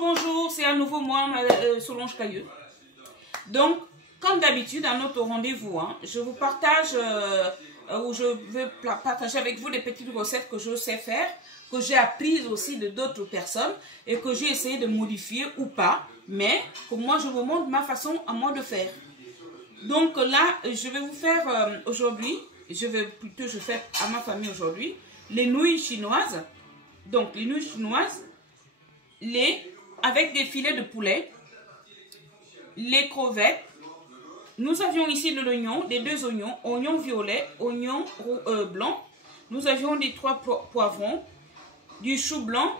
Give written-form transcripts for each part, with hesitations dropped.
Bonjour, c'est à nouveau moi, Solange Cailleux. Donc, comme d'habitude, à notre rendez-vous, je vous partage, ou je veux partager avec vous des petites recettes que je sais faire, que j'ai apprises aussi de d'autres personnes et que j'ai essayé de modifier ou pas, mais que moi je vous montre ma façon à moi de faire. Donc là, je vais vous faire aujourd'hui, je fais à ma famille aujourd'hui, les nouilles chinoises. Donc les nouilles chinoises, avec des filets de poulet, les crevettes. Nous avions ici de l'oignon, des 2 oignons, oignon violet, oignon blanc. Nous avions des 3 poivrons, du chou blanc,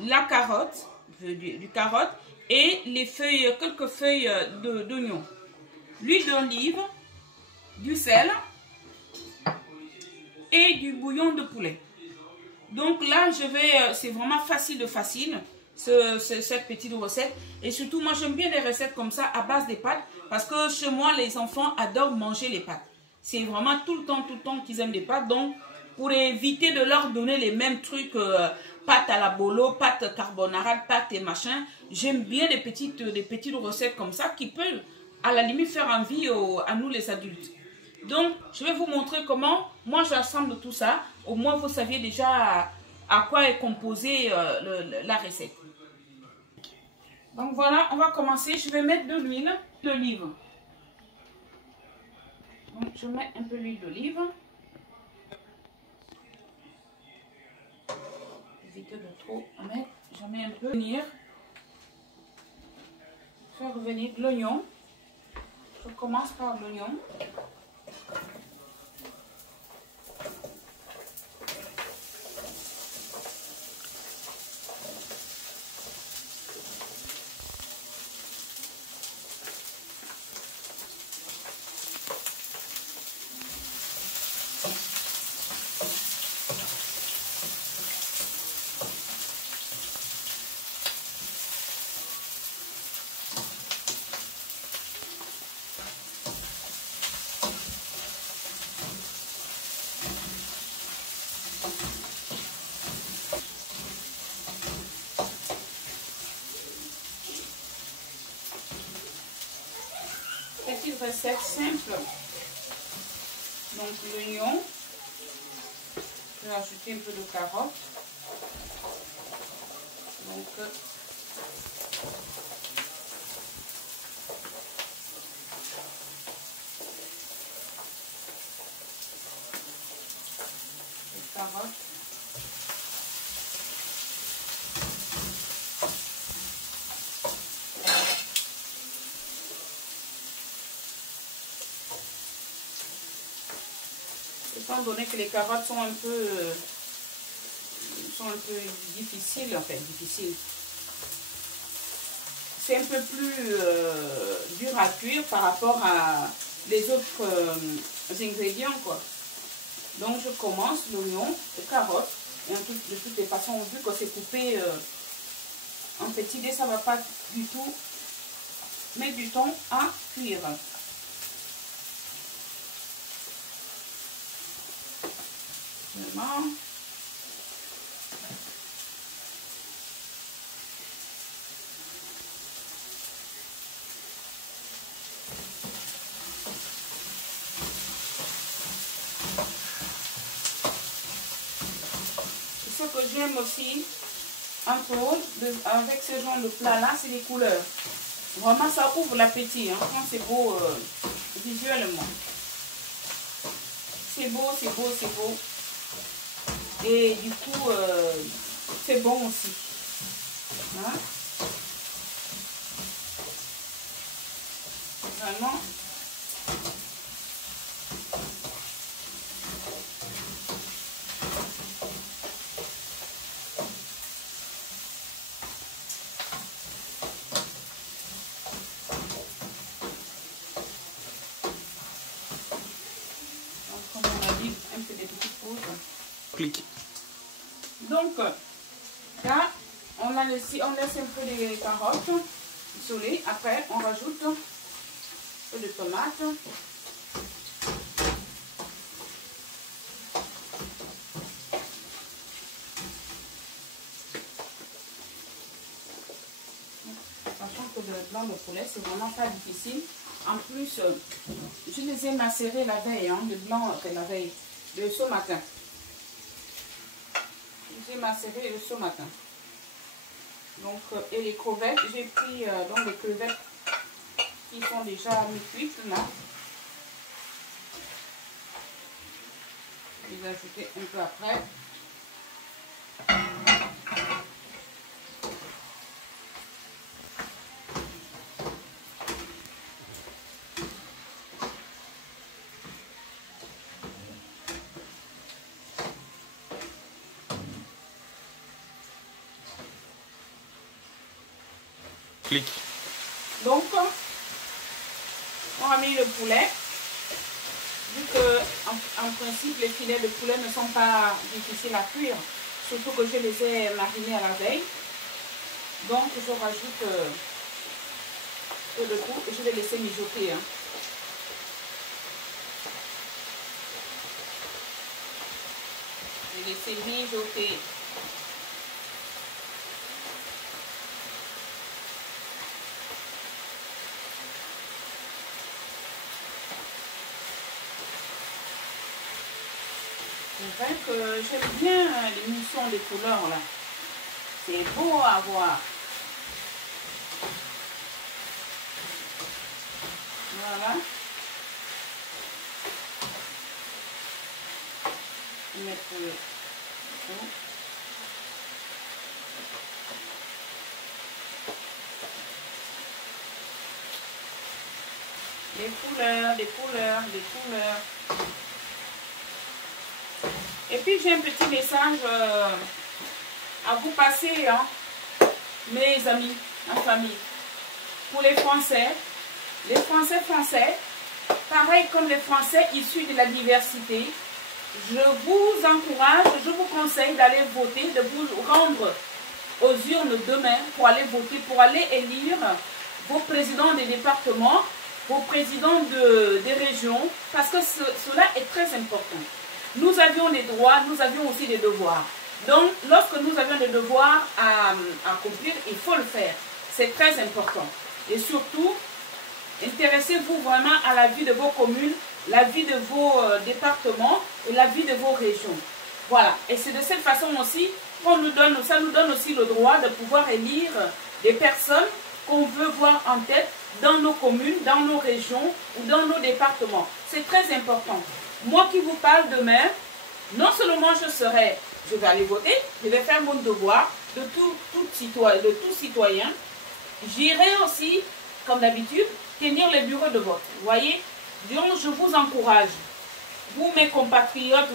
la carotte, du carotte et les feuilles, quelques feuilles d'oignon. L'huile d'olive, du sel et du bouillon de poulet. Donc là, c'est vraiment facile, cette petite recette. Et surtout, moi, j'aime bien les recettes comme ça, à base des pâtes, parce que chez moi, les enfants adorent manger les pâtes. C'est vraiment tout le temps qu'ils aiment les pâtes. Donc, pour éviter de leur donner les mêmes trucs, pâtes à la bolo, pâtes carbonara, pâtes et machin, j'aime bien des petites recettes comme ça qui peuvent, à la limite, faire envie à nous les adultes. Donc, je vais vous montrer comment moi j'assemble tout ça. Au moins, vous saviez déjà à quoi est composée la recette. Donc voilà, on va commencer. Je vais mettre de l'huile d'olive. Donc, je mets un peu l'huile d'olive. Évitez de trop en mettre. Je mets un peu. Faire revenir de l'oignon. Je commence par l'oignon. Petite recette simple. Donc l'oignon, je vais ajouter un peu de carotte. Donc les carottes. Étant donné que les carottes sont un peu difficiles, en fait, c'est un peu plus dur à cuire par rapport à les autres ingrédients, quoi. Donc je commence l'oignon, les carottes, et de toutes les façons, vu que c'est coupé en petits dés, ça ne va pas du tout mettre du temps à cuire. Vraiment. Ce que j'aime aussi, entre autres, avec ce genre de plat-là, c'est les couleurs. Vraiment, ça ouvre l'appétit, quand c'est beau visuellement. C'est beau. Et du coup, c'est bon aussi. Hein? Vraiment. Donc, comme on a dit, un peu des petites pauses. Clic. Donc, là, on laisse un peu de carottes isolées. Après, on rajoute un peu de tomates. Sachant que le blanc de poulet, c'est vraiment pas difficile. En plus, je les ai macérés la veille, hein, le blanc, la veille, de ce matin. J'ai macéré ce matin. Donc, et les crevettes, j'ai pris donc les crevettes qui sont déjà mi-cuites là. Je vais les ajouter un peu après. Clic. Donc, on a mis le poulet. Vu que, en principe, les filets de poulet ne sont pas difficiles à cuire, surtout que je les ai marinés à la veille. Donc, je rajoute peu de tout et je vais laisser mijoter. Hein. Je vais laisser mijoter. C'est vrai que j'aime bien l'émission des couleurs là. C'est beau à voir. Voilà. Je vais mettre tout. Des couleurs, des couleurs, des couleurs. Et puis j'ai un petit message à vous passer, hein, mes amis, ma famille. Pour les Français français, pareil comme les Français issus de la diversité, je vous encourage, je vous conseille d'aller voter, de vous rendre aux urnes demain pour aller voter, pour aller élire vos présidents des départements, vos présidents des régions, parce que cela est très important. Nous avions des droits, nous avions aussi des devoirs. Donc, lorsque nous avions des devoirs à accomplir, il faut le faire. C'est très important. Et surtout, intéressez-vous vraiment à la vie de vos communes, la vie de vos départements et la vie de vos régions. Voilà. Et c'est de cette façon aussi qu'on nous donne, ça nous donne aussi le droit de pouvoir élire des personnes qu'on veut voir en tête dans nos communes, dans nos régions ou dans nos départements. C'est très important. Moi qui vous parle demain, non seulement je vais aller voter, je vais faire mon devoir de tout citoyen. J'irai aussi, comme d'habitude, tenir les bureaux de vote. Vous voyez? Donc, je vous encourage. Vous, mes compatriotes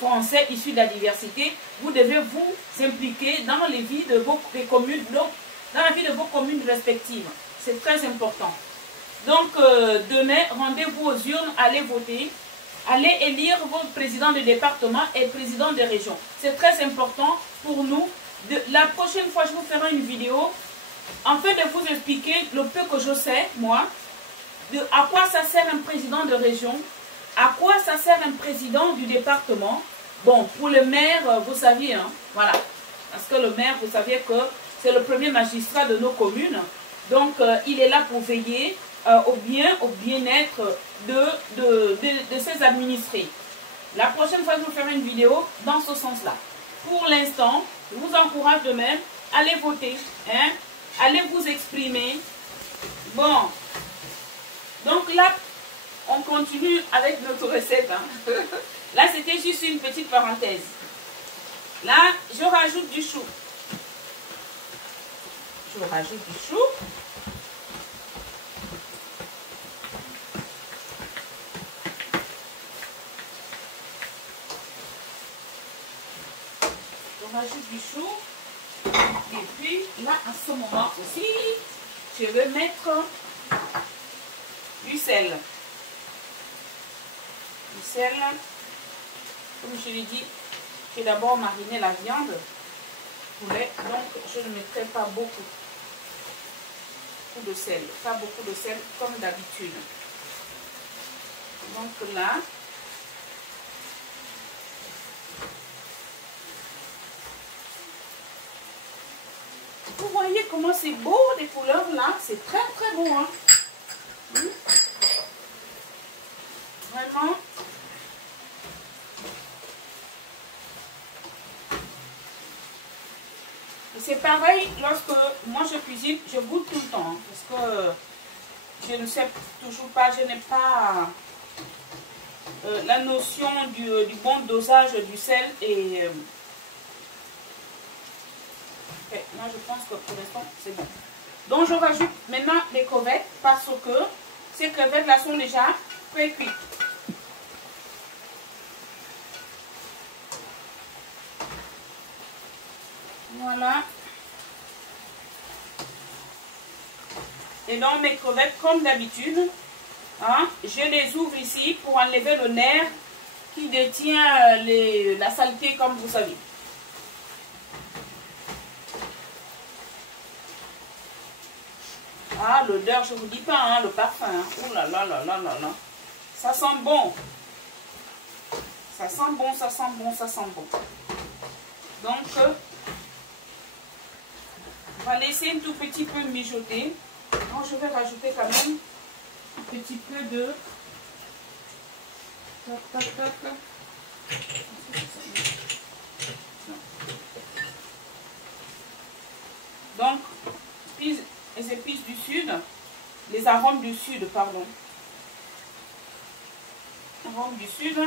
français issus de la diversité, vous devez vous impliquer dans les vies de vos communes, donc dans la vie de vos communes respectives. C'est très important. Donc, demain, rendez-vous aux urnes, allez voter, allez élire vos présidents de département et présidents de région. C'est très important pour nous. La prochaine fois, je vous ferai une vidéo afin de vous expliquer le peu que je sais, moi, à quoi ça sert un président de région, à quoi ça sert un président du département. Bon, pour le maire, vous saviez, hein, voilà. Parce que le maire, vous saviez que c'est le premier magistrat de nos communes. Donc, il est là pour veiller au bien-être de ses administrés. La prochaine fois, je vous ferai une vidéo dans ce sens-là. Pour l'instant, je vous encourage de même, allez voter, hein, allez vous exprimer. Bon, donc là, on continue avec notre recette. Hein. Là, c'était juste une petite parenthèse. Là, je rajoute du chou. Je rajoute du chou. Je rajoute du chou. Et puis, là, à ce moment aussi, je vais mettre du sel. Du sel. Comme je l'ai dit, j'ai d'abord mariné la viande, poulet, donc je ne mettrai pas beaucoup de sel. Pas beaucoup de sel comme d'habitude. Donc là, Vous voyez comment c'est beau, les couleurs là. C'est très très beau. Hein. Vraiment. C'est pareil lorsque moi je cuisine, je goûte tout le temps. Hein, parce que je ne sais toujours pas, je n'ai pas la notion du bon dosage du sel. Et moi je pense que pour l'instant c'est bon. Donc je rajoute maintenant les crevettes parce que ces crevettes là sont déjà pré-cuites. Voilà. Et donc mes crevettes, comme d'habitude, hein, je les ouvre ici pour enlever le nerf qui détient la saleté, comme vous savez. Ah, l'odeur, je ne vous dis pas, hein, le parfum. Hein. Oh là là là là là là. Ça sent bon. Ça sent bon, ça sent bon, ça sent bon. Donc, on va laisser un tout petit peu mijoter. Donc, je vais rajouter quand même un petit peu de... Donc, les épices du sud, les arômes du sud, pardon. Arômes du sud.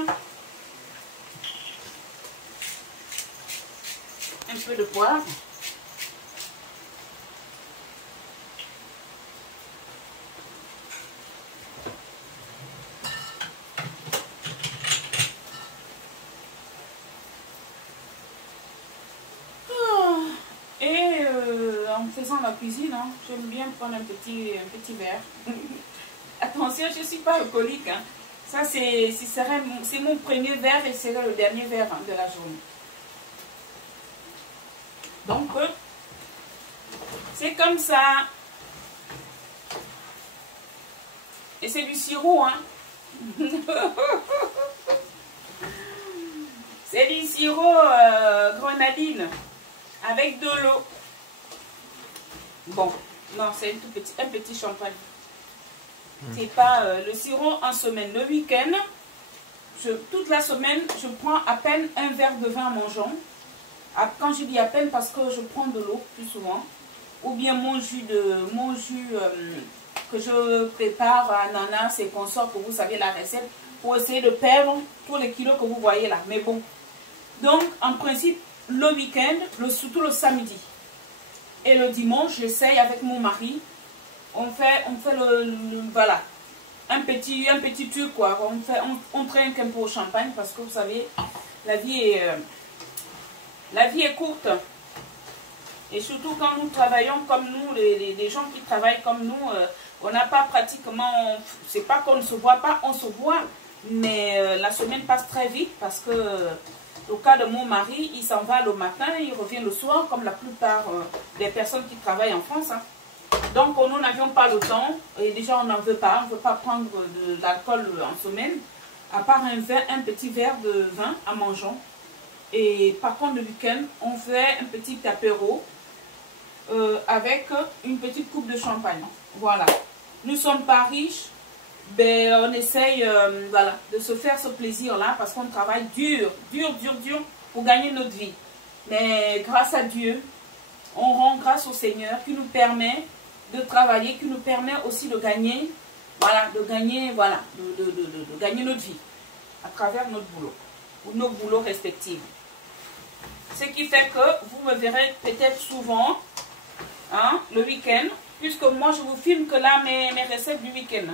Un peu de poivre. En faisant la cuisine, hein, j'aime bien prendre un petit verre. Attention, je ne suis pas alcoolique. Hein. Ça, c'est mon premier verre et c'est le dernier verre hein, de la journée. Donc, c'est comme ça. Et c'est du sirop. Hein. C'est du sirop grenadine avec de l'eau. Bon, non, c'est un petit champagne. C'est pas le sirop en semaine. Le week-end, toute la semaine, je prends à peine un verre de vin en mangeant. Quand je dis à peine, parce que je prends de l'eau plus souvent. Ou bien mon jus que je prépare à ananas et consorts, que vous savez la recette, pour essayer de perdre tous les kilos que vous voyez là. Mais bon. Donc, en principe, le week-end, surtout le samedi. Et le dimanche, j'essaye avec mon mari. On fait voilà, un petit truc quoi. On trinque un peu au champagne parce que vous savez, la vie est courte. Et surtout quand nous travaillons comme nous, les gens qui travaillent comme nous, on n'a pas pratiquement, c'est pas qu'on ne se voit pas, on se voit. Mais la semaine passe très vite parce que au cas de mon mari, il s'en va le matin, il revient le soir, comme la plupart des personnes qui travaillent en France. Hein. Donc, nous n'avions pas le temps, et déjà on n'en veut pas, on ne veut pas prendre de l'alcool en semaine, à part un petit verre de vin en mangeant. Et par contre, le week-end, on fait un petit apéro avec une petite coupe de champagne. Voilà. Nous ne sommes pas riches. Ben, on essaye voilà, de se faire ce plaisir-là parce qu'on travaille dur pour gagner notre vie. Mais grâce à Dieu, on rend grâce au Seigneur qui nous permet de travailler, qui nous permet aussi de gagner, voilà, de gagner notre vie à travers notre boulot, ou nos boulots respectifs. Ce qui fait que vous me verrez peut-être souvent hein, le week-end, puisque moi je vous filme que là mes recettes du week-end.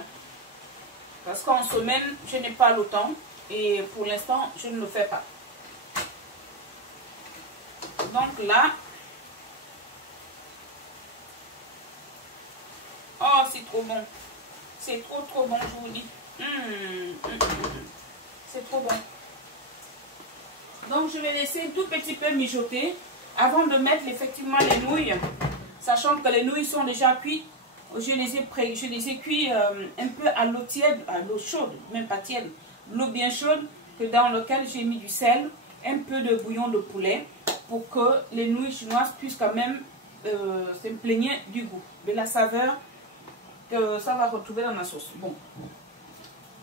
Parce qu'en semaine, je n'ai pas le temps et pour l'instant, je ne le fais pas. Donc là, oh, c'est trop bon. C'est trop bon, je vous dis. C'est trop bon. Donc, je vais laisser un tout petit peu mijoter avant de mettre effectivement les nouilles. Sachant que les nouilles sont déjà cuites. Je les ai cuits un peu à l'eau tiède, à l'eau chaude, même pas tiède, l'eau bien chaude, dans laquelle j'ai mis du sel, un peu de bouillon de poulet, pour que les nouilles chinoises puissent quand même s'imprégner du goût, de la saveur que ça va retrouver dans la sauce. Bon.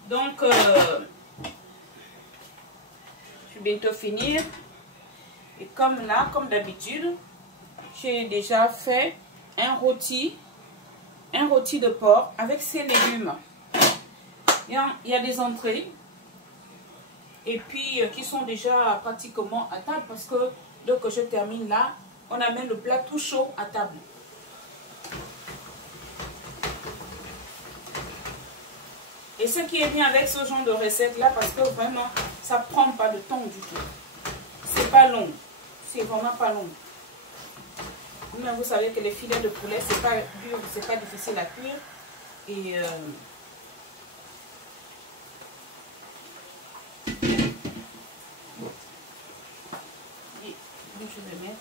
Donc, je vais bientôt finir. Et comme là, comme d'habitude, j'ai déjà fait un rôti de porc avec ses légumes. Il y a des entrées. Et puis, qui sont déjà pratiquement à table. Parce que dès que je termine là, on amène le plat tout chaud à table. Et ce qui est bien avec ce genre de recette là, parce que vraiment, ça prend pas de temps du tout. C'est pas long. C'est vraiment pas long. Mais vous savez que les filets de poulet, c'est pas dur, c'est pas difficile à cuire. Et je vais mettre.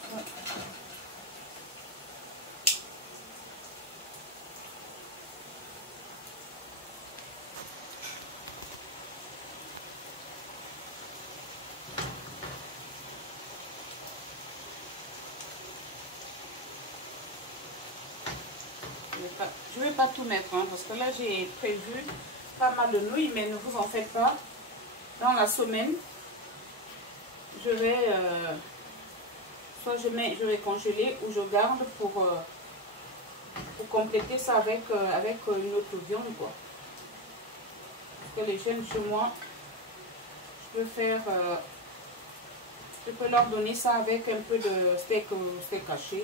Je ne vais pas tout mettre, hein, parce que là j'ai prévu pas mal de nouilles, mais ne vous en faites pas. Dans la semaine, je vais soit je vais congeler ou je garde pour compléter ça avec, une autre viande, quoi. Parce que les jeunes chez moi, je peux leur donner ça avec un peu de steak haché.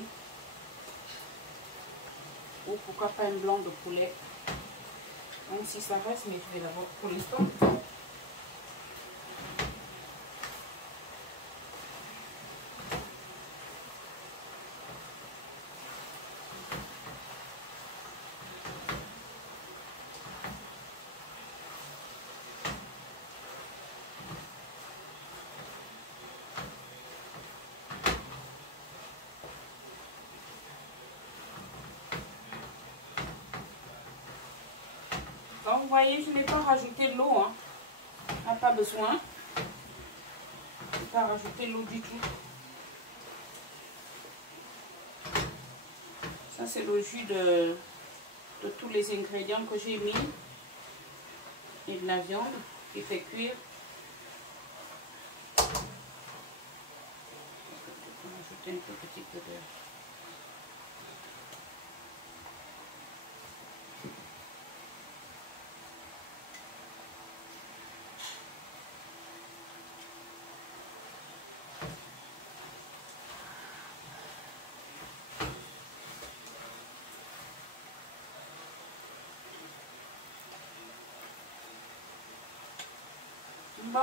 Ou pourquoi pas un blanc de poulet. Même si ça reste, mais je vais d'abord pour l'instant. Donc, vous voyez, je n'ai pas rajouté de l'eau. Hein. On n'a pas besoin. Je n'ai pas rajouté l'eau du tout. Ça, c'est le jus de tous les ingrédients que j'ai mis. Et de la viande qui fait cuire. Je vais rajouter un petit peu de... Bon.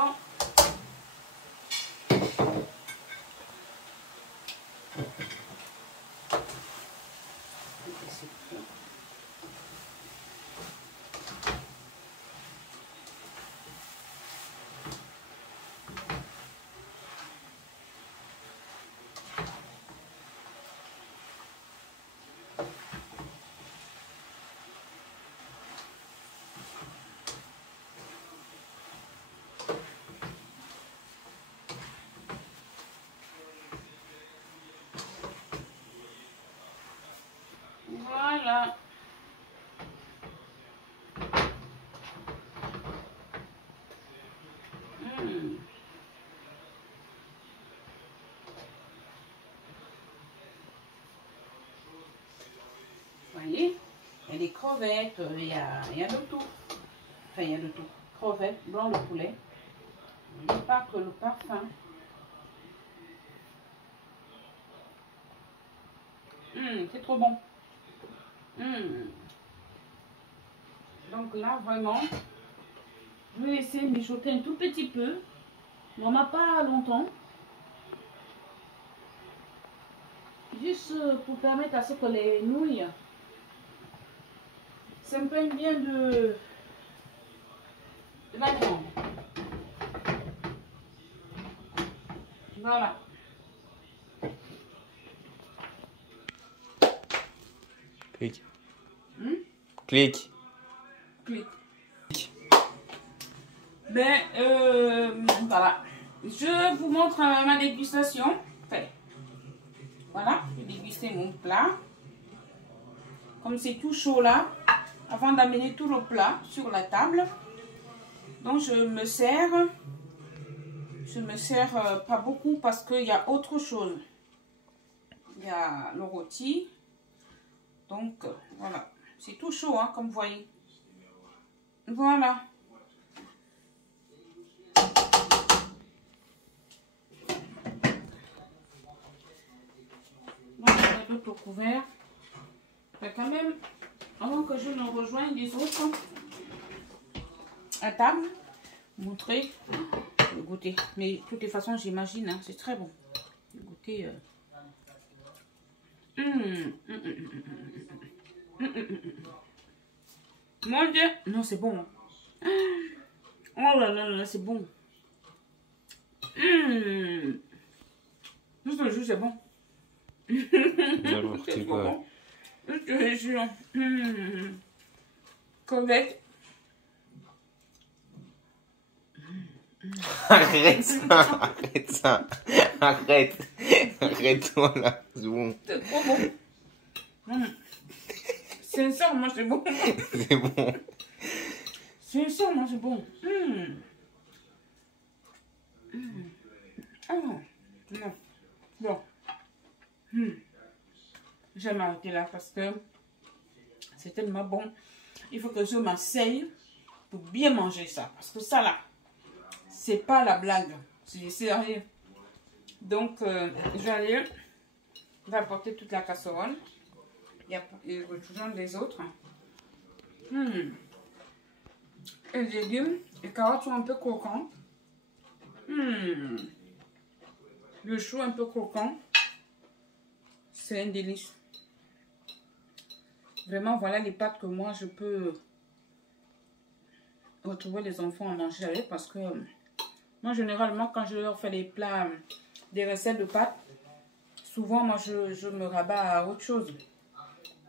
Voilà. Vous voyez, il y a des crevettes, il y a de tout. Enfin, il y a de tout. Crevettes, blanc de poulet. N'oubliez pas que le parfum. C'est trop bon. Donc là, vraiment, je vais laisser mijoter un tout petit peu. Vraiment pas longtemps. Juste pour permettre à ce que les nouilles s'imprègnent bien de la viande. Voilà. Clique. Clique. Clique. Ben, voilà. Je vous montre ma dégustation. Enfin, voilà, je déguste. tester mon plat. Comme c'est tout chaud là, avant d'amener tout le plat sur la table. Donc je me sers pas beaucoup parce qu'il y a autre chose. Il y a le rôti. Donc voilà, c'est tout chaud hein, comme vous voyez. Voilà. D'autres couverts. Mais quand même, avant que je ne rejoigne les autres à table, montrer le goûter. Mais de toutes les façons, j'imagine, hein, c'est très bon. Le goûter. Mon Dieu, non, c'est bon. Oh là là là, c'est bon. Juste le jus, c'est bon. Alors, tu vois. Je te jure. Crevette. Arrête ça, arrête ça. Arrête. Arrête-toi là, c'est bon. C'est trop bon. Sincèrement, c'est bon. C'est bon. Sincèrement, c'est bon. Ah, non. Bon. Je vais m'arrêter là parce que c'est tellement bon. Il faut que je m'asseye pour bien manger ça. Parce que ça là, c'est pas la blague. C'est sérieux. Donc, je vais aller apporter toute la casserole. Il rejoindre les autres. Et les légumes, les carottes sont un peu croquantes. Le chou un peu croquant. C'est un délice. Vraiment, voilà les pâtes que moi, je peux retrouver les enfants à manger avec. Parce que moi, généralement, quand je leur fais des plats, des recettes de pâtes, souvent, moi, je me rabats à autre chose.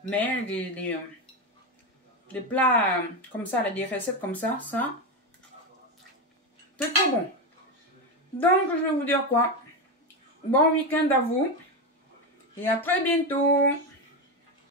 Mais les plats comme ça, là, des recettes comme ça, c'est trop bon. Donc, je vais vous dire quoi? Bon week-end à vous. Et à très bientôt.